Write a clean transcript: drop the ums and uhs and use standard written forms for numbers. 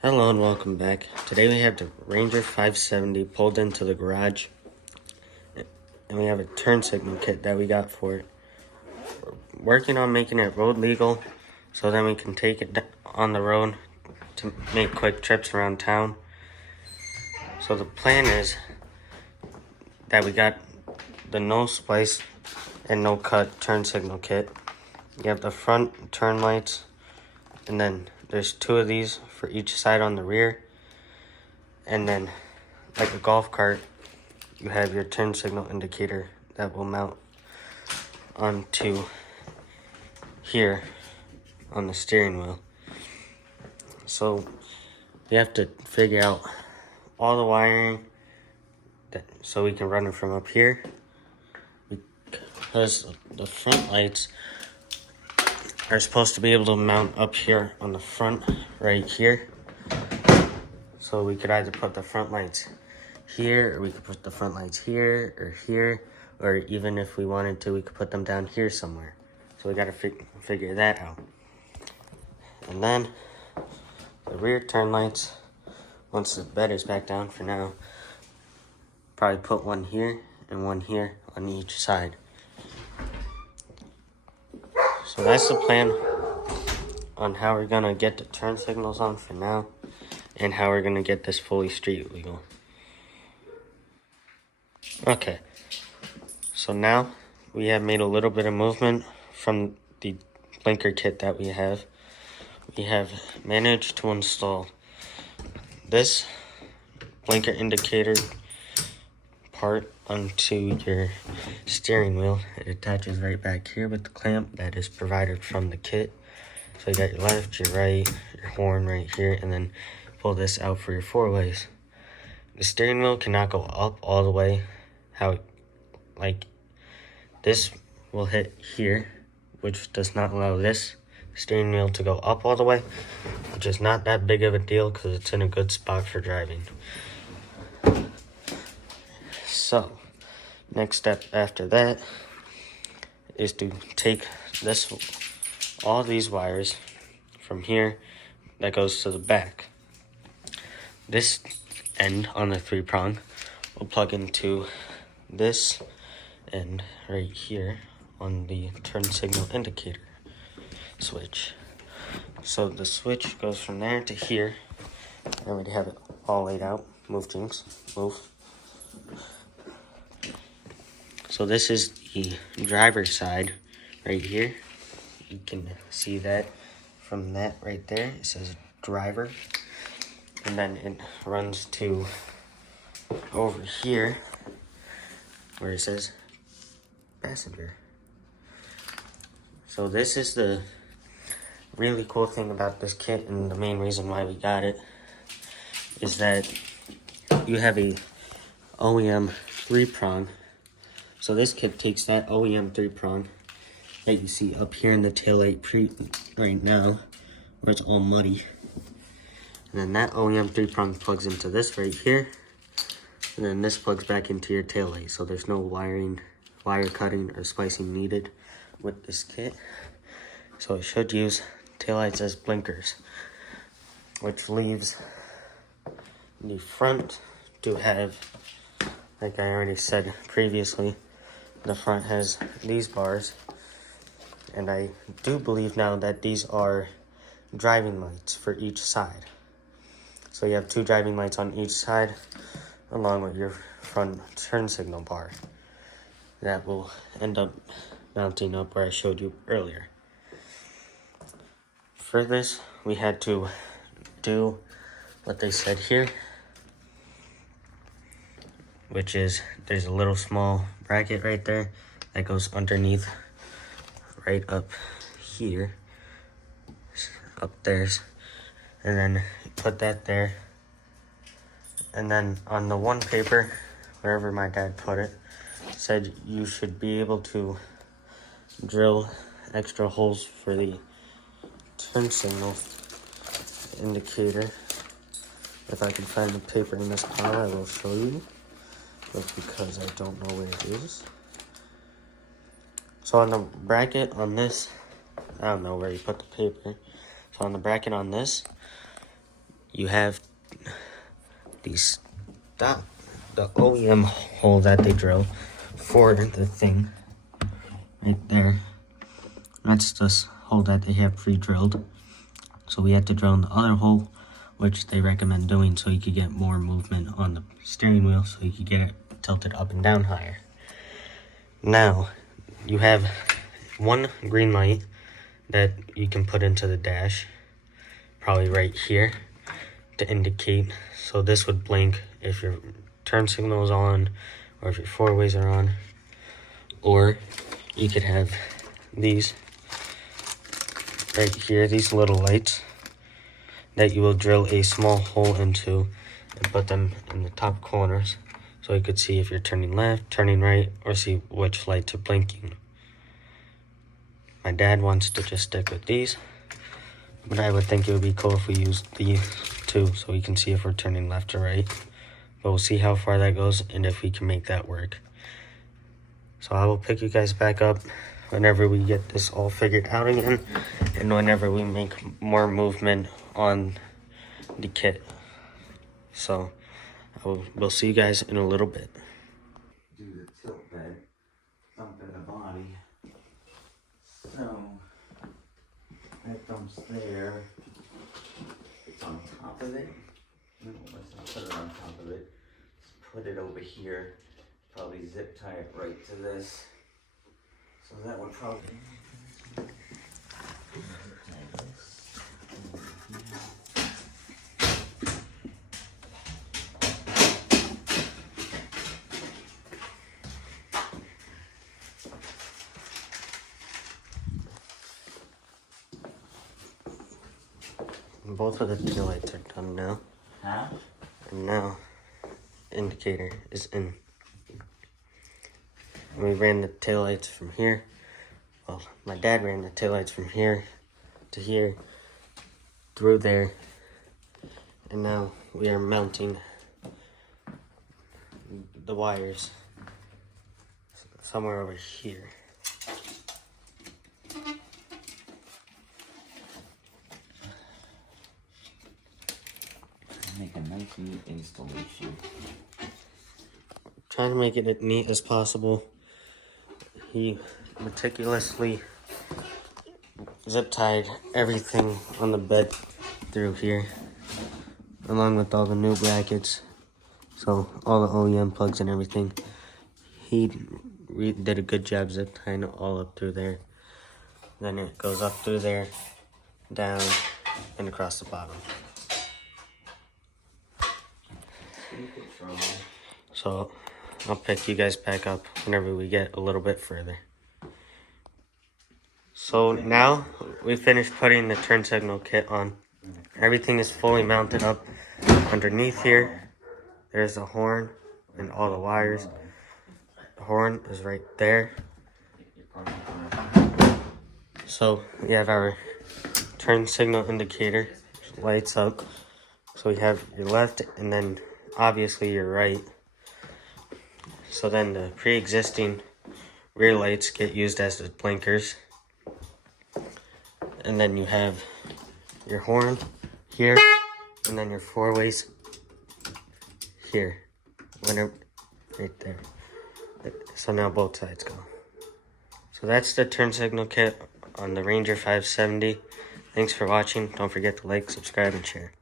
Hello and welcome back. Today we have the Ranger 570 pulled into the garage, and we have a turn signal kit that we got for it. We're working on making it road legal so then we can take it on the road to make quick trips around town. So the plan is that we got the no splice and no cut turn signal kit. You have the front turn lights, and then there's two of these for each side on the rear. And then, like a golf cart, you have your turn signal indicator that will mount onto here on the steering wheel. So we have to figure out all the wiring so we can run it from up here, because the front lights are supposed to be able to mount up here on the front right here. So we could either put the front lights here, or we could put the front lights here, or even if we wanted to, we could put them down here somewhere. So we gotta figure that out. And then the rear turn lights, once the bed is back down for now, probably put one here and one here on each side. So that's the plan on how we're gonna get the turn signals on for now, and how we're gonna get this fully street legal. Okay, so now we have made a little bit of movement from the blinker kit that we have. We have managed to install this blinker indicator part onto your steering wheel. It attaches right back here with the clamp that is provided from the kit. So you got your left, your right, your horn right here, and then pull this out for your four ways. The steering wheel cannot go up all the way. Like this will hit here, which does not allow this steering wheel to go up all the way, which is not that big of a deal because it's in a good spot for driving. So next step after that is to take all these wires from here that goes to the back. This end on the 3-prong will plug into this end right here on the turn signal indicator switch. So the switch goes from there to here. I already have it all laid out. Move, James, move. So this is the driver's side right here. You can see that from that right there. It says driver. And then it runs to over here where it says passenger. So this is the really cool thing about this kit, and the main reason why we got it is that you have a OEM 3-prong. So this kit takes that OEM 3-prong that you see up here in the taillight right now, where it's all muddy. And then that OEM 3-prong plugs into this right here, and then this plugs back into your taillight. So there's no wire cutting or splicing needed with this kit. So it should use taillights as blinkers, which leaves the front to have, like I already said previously, the front has these bars, and I do believe now that these are driving lights for each side. So you have 2 driving lights on each side, along with your front turn signal bar. That will end up mounting up where I showed you earlier. For this, we had to do what they said here, which is there's a little small bracket right there that goes underneath right up here, up there, and then put that there. And then on the one paper, wherever my dad put it, said you should be able to drill extra holes for the turn signal indicator. If I can find the paper in this pile, I will show you, but because I don't know where it is. So on the bracket on this, I don't know where you put the paper. So on the bracket on this, you have these the OEM hole that they drill for the thing right there. That's this hole that they have pre-drilled. So we had to drill in the other hole, which they recommend doing so you could get more movement on the steering wheel, so you could get it tilted up and down higher. Now, you have one green light that you can put into the dash, probably right here, to indicate. So this would blink if your turn signal is on, or if your four ways are on. Or you could have these right here, these little lights that you will drill a small hole into and put them in the top corners so you could see if you're turning left, turning right, or see which lights are blinking. My dad wants to just stick with these, but I would think it would be cool if we used these too so we can see if we're turning left or right. But we'll see how far that goes and if we can make that work. So I will pick you guys back up whenever we get this all figured out again, and whenever we make more movement on the kit. So we'll see you guys in a little bit. Do the tilt bed, thump in the body. So that thump's there. It's on top of it. No, let's not put it on top of it. Let's put it over here. Probably zip tie it right to this. So that would probably. Both of the taillights are done now. Huh? And now, indicator is in. And we ran the taillights from here. Well, my dad ran the taillights from here to here, through there. And now we are mounting the wires somewhere over here. Make a nice neat installation. Trying to make it as neat as possible. He meticulously zip tied everything on the bed through here, along with all the new brackets. So all the OEM plugs and everything. He did a good job zip tying it all up through there. Then it goes up through there, down, and across the bottom. So I'll pick you guys back up whenever we get a little bit further. So now we finished putting the turn signal kit on. Everything is fully mounted up underneath here. There's the horn and all the wires. The horn is right there. So we have our turn signal indicator, which lights up. So we have your left and then obviously your right. So then the pre-existing rear lights get used as the blinkers. And then you have your horn here, and then your four ways here. Right there. So now both sides go. So that's the turn signal kit on the Ranger 570. Thanks for watching. Don't forget to like, subscribe, and share.